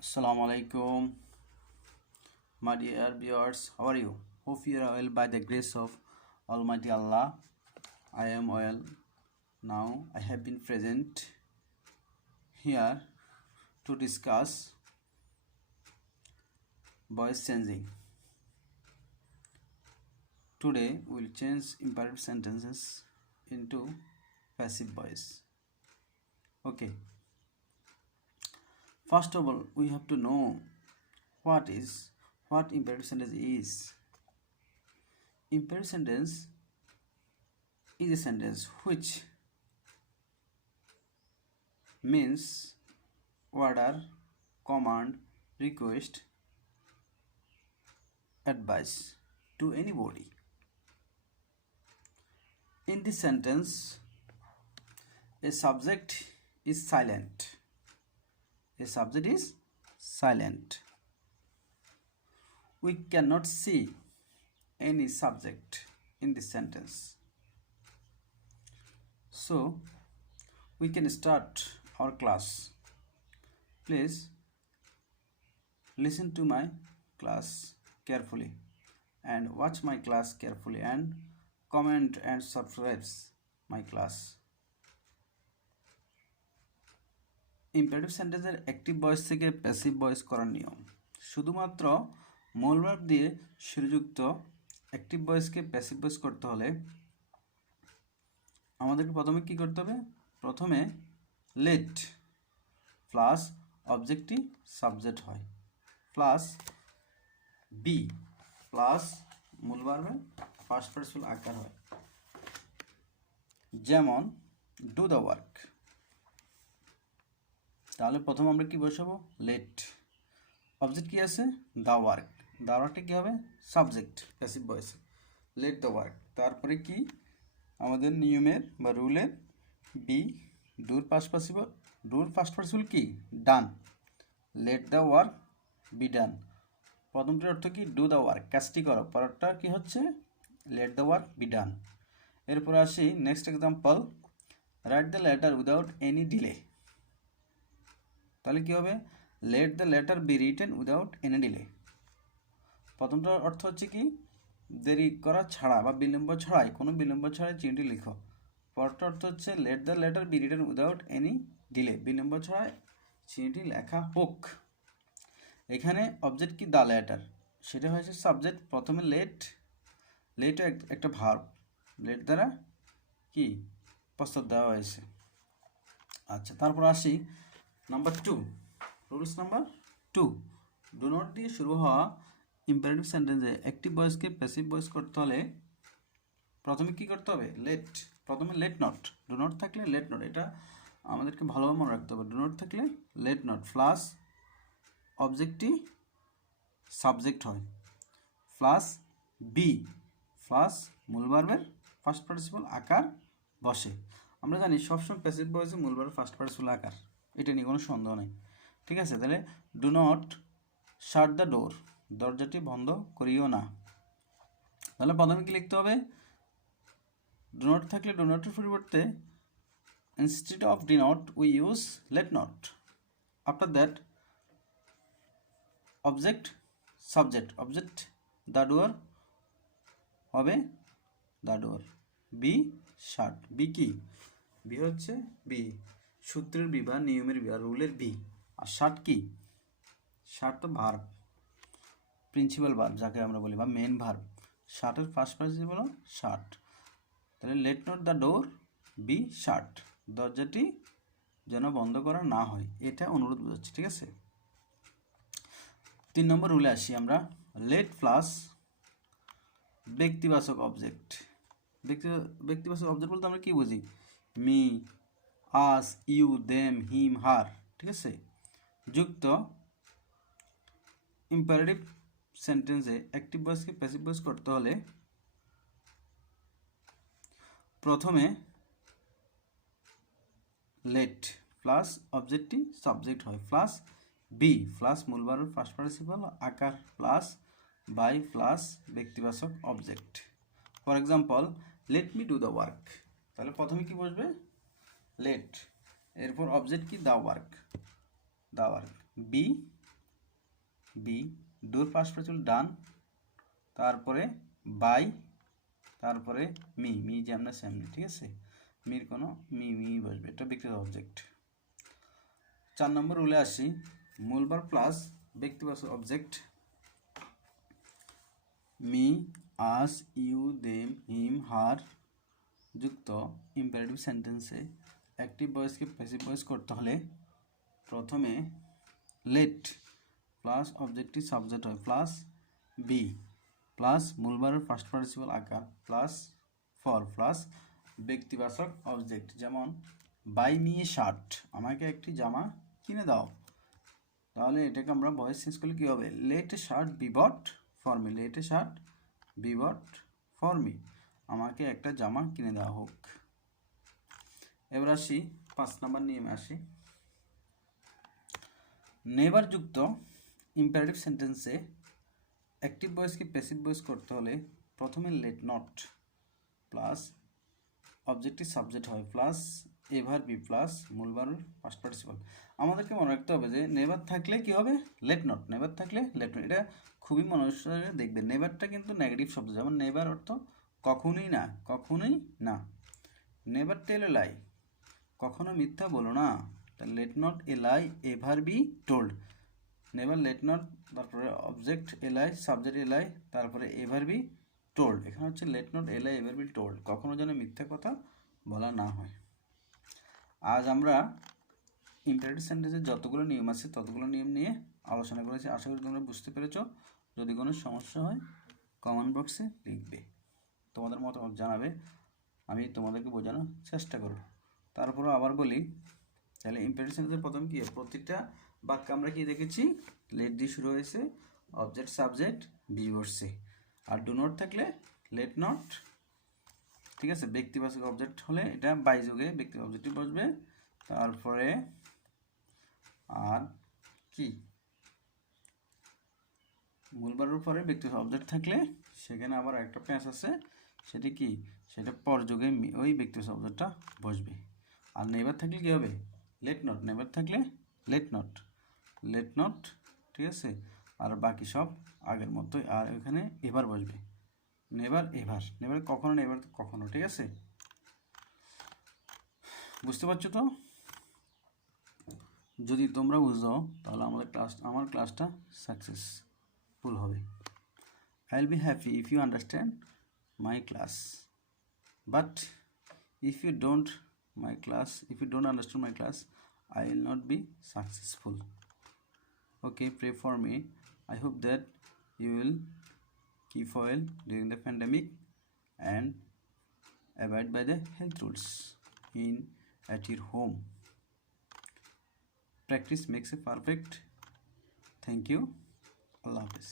Assalamu alaikum, my dear viewers. How are you? Hope you are well by the grace of Almighty Allah. I am well. Now I have been present here to discuss voice changing. Today we will change imperative sentences into passive voice. Okay. First of all, we have to know what imperative sentence is. Imperative sentence is a sentence which means order, command, request, advice to anybody. In this sentence, a subject is silent. A subject is silent. We cannot see any subject in this sentence. So, we can start our class. Please listen to my class carefully and watch my class carefully and comment and subscribe my class. Imperative সেন্টেন্সের active voice থেকে passive voice করার নিয়ম শুধুমাত্র মূল verb দিয়ে শুরুযুক্ত active ভয়েসকে passive voice করতে হলে আমাদেরকে প্রথমে কি করতে হবে? প্রথমে লেট প্লাস অবজেক্টিভ সাবজেক্ট হয় প্লাস বি প্লাস মূল ভার্বের ফার্স্ট পার্সন আকার হয়। যেমন ডু দ্য ওয়ার্ক, তাহলে প্রথম আমরা কি বসাবো? লেট। অবজেক্ট কি আছে? The work. দ্য ওয়ার্কটা কি হবে? সাবজেক্ট প্যাসিভ ভয়েসে। লেট দ্য ওয়ার্ক, তারপরে কি আমাদের নিয়মের বা রুলের বি ডুর ফার্স্ট পার্টিসিপল কি? Done. Let the work be done. প্রথমটির অর্থ কি? ডু দ্য ওয়ার্ক, কাজটি করো। পরেরটা কি হচ্ছে? Let the work be done. এরপর আসি next example, write the letter without any delay. তাহলে কি হবে? Let the letter be written without any delay. প্রথমটার অর্থ হচ্ছে কি? দেরি করা ছাড়া বা বিলম্ব ছাড়াই, কোনো বিলম্ব ছাড়াই চিঠিটি লিখো। পরেরটা অর্থ হচ্ছে let the letter be written without any delay, বিলম্ব ছাড়াই চিঠিটি লেখা হোক। এখানে অবজেক্ট কি? দ্য লেটার, সেটা হয়েছে সাবজেক্ট। প্রথমে লেটও একটা ভার্ব, লেট দ্বারা কি প্রস্তাব দেওয়া হয়েছে। আচ্ছা, তারপর আসি number 2, rules number 2, do not দিয়ে শুরু হওয়া ইম্পারেটিভ সেন্টেন্সে অ্যাক্টিভ ভয়েসকে প্যাসিভ ভয়েস করতে হলে প্রথমে কি করতে হবে? লেট। প্রথমে লেট নট, ডু নট থাকলে লেট নট, এটা আমাদেরকে ভালোভাবে মনে রাখতে হবে। ডু নট থাকলে লেট নট প্লাস অবজেক্টটি সাবজেক্ট হয় প্লাস বি প্লাস মূল ভার্বের ফার্স্ট পার্টিসিপল আকার বসে। আমরা জানি সবসময় প্যাসিভ ভয়েসে মূল ভার্বের ফার্স্ট পার্টিসিপল আকার, এটা নিয়ে কোনো সন্দেহ নেই। ঠিক আছে, তাহলে do not shut the door, দরজাটি বন্ধ করিও না। তাহলে প্রথমে কি লিখতে হবে? ডু নট থাকলে ডু নটের পরিবর্তে instead of do not we use let not. After that object subject, object the door হবে the door. Be shut, be কি? বি হচ্ছে বি সূত্রের বি বা নিয়মের বি আর রুলের বি। আর শার্ট কি? শার্ট তো ভার্ব, প্রিন্সিপাল ভার্ব যাকে আমরা বলি বা মেন ভার্ব। শার্টের ফার্স্ট পার্টিসিপল হলো শার্ট। তাহলে let not the door be shut, দরজাটি যেন বন্ধ করা না হয়, এটা অনুরোধ বোঝাচ্ছে। ঠিক আছে, 3 নম্বর রুলে আসি আমরা। লেট প্লাস ব্যক্তিবাচক অবজেক্ট। ব্যক্তিবাচক অবজেক্ট বলতে আমরা কি বুঝি? Me, us, you, them, him, her. ঠিক আছে, যুক্ত ইম্পারেটিভ সেন্টেন্সে অ্যাক্টিভ ভয়েসকে প্যাসিভ ভয়েস করতে হলে প্রথমে লেট প্লাস অবজেক্টটি সাবজেক্ট হয় প্লাস বি প্লাস মূল ভার্বের ফার্স্ট পার্টিসিপল আকার প্লাস বাই প্লাস ব্যক্তিবাচক object. For example, let me do the work, তাহলে প্রথমে কি বসবে? লেট, এরপর অবজেক্ট কি? দ্য ওয়ার্ক, বি বি, ডুর পাস্ট পার্টিসিপল ডান, তারপরে বাই, তারপরে মি, মি যেমন সেমনি, ঠিক আছে, মির কোনো মি বসবে, এটা ব্যক্তিগত অবজেক্ট। 4 নম্বর রুলে আসি, মূল ভার্ব প্লাস ব্যক্তিবাচক object, me, us, you, them, him, her যুক্ত ইম্পারেটিভ সেন্টেন্সে অ্যাক্টিভ ভয়েসকে প্যাসিভ ভয়েস করতে হলে প্রথমে লেট প্লাস অবজেক্টিভ সাবজেক্ট হয় প্লাস বি প্লাস মূল ভার্বের ফার্স্ট পার্টিসিপল আকার প্লাস ফর প্লাস ব্যক্তিবাচক অবজেক্ট, যেমন বাই মি এ শার্ট, আমাকে একটি জামা কিনে দাও। তাহলে এটাকে আমরা ভয়েস চেঞ্জ করলে কী হবে, let a shirt be bought for me, let a shirt be bought for me, আমাকে একটা জামা কিনে দেওয়া হোক। এবার আসি 5 নম্বর নিয়মে আসি, নেভার যুক্ত ইম্পারেটিভ সেন্টেন্সে অ্যাক্টিভ ভয়েসকে প্যাসিভ ভয়েস করতে হলে প্রথমে let not plus objective subject হয় প্লাস এভার বি প্লাস মূল ভার্বের ফার্স্ট পার্টিসিপল। আমাদেরকে মনে রাখতে হবে যে নেভার থাকলে কি হবে, লেট নট, নেভার থাকলে লেট নট, এটা খুবই মনোযোগ দেখবে। নেভারটা কিন্তু নেগেটিভ শব্দ, যেমন নেভার অর্থ কখনোই না, কখনোই না। নেভার টেল এ লাই, কখনো মিথ্যা বলো না, let not a lie ever be told, never let not, তারপরে অবজেক্ট এলাই, সাবজেক্ট এলাই, তারপরে এভার বি টোল্ড, এখানে হচ্ছে লেট নট এলাই এভার বি টোল্ড, কখনো যেন মিথ্যা কথা বলা না হয়। আজ আমরা ইম্পারেটিভ সেন্টেন্সের যতগুলো নিয়ম আছে ততগুলো নিয়ম নিয়ে আলোচনা করেছি, আশা করি তোমরা বুঝতে পেরেছো। যদি কোনো সমস্যা হয় কমেন্ট বক্সে লিখবে, তোমাদের মতামত জানাবে, আমি তোমাদেরকে বোঝানোর চেষ্টা করব। তারপরেও আবার বলি, তাহলে ইম্পারেটিভ সেন্টেন্সের প্রথম কি, প্রত্যেকটা বাক্য আমরা কি দেখেছি, লেট দিয়ে শুরু হয়েছে, অবজেক্ট সাবজেক্ট বি বসছে, আর ডু নট থাকলে লেট নট, ঠিক আছে, ব্যক্তিবাচক অবজেক্ট হলে এটা বাই যুগে ব্যক্তি অবজেক্টিভ বসবে, তারপরে আর কি মূল ভার্বের পরে ব্যক্তিগত অবজেক্ট থাকলে সেখানে আবার একটা প্যাঁচ আছে, সেটা কি, সেটা পর যুগে ওই ব্যক্তিগত অবজেক্টটা বসবে। আর নেভার থাকলে কী হবে, লেট নট, নেভার থাকলে লেট নট, লেট নট, ঠিক আছে, আর বাকি সব আগের মতোই। আর ওইখানে এভার বসবে, নেভার এভার, নেভার কখনো, নেভার কখনো, ঠিক আছে, বুঝতে পারছো তো? যদি তোমরা বুঝো তাহলে আমার ক্লাসটা সাকসেসফুল হবে। I will be happy if you understand my class, but if you don't understand my class, I will not be successful. Okay, pray for me. I hope that you will keep well during the pandemic and abide by the health rules at your home. Practice makes a perfect. Thank you. Allah Hafiz.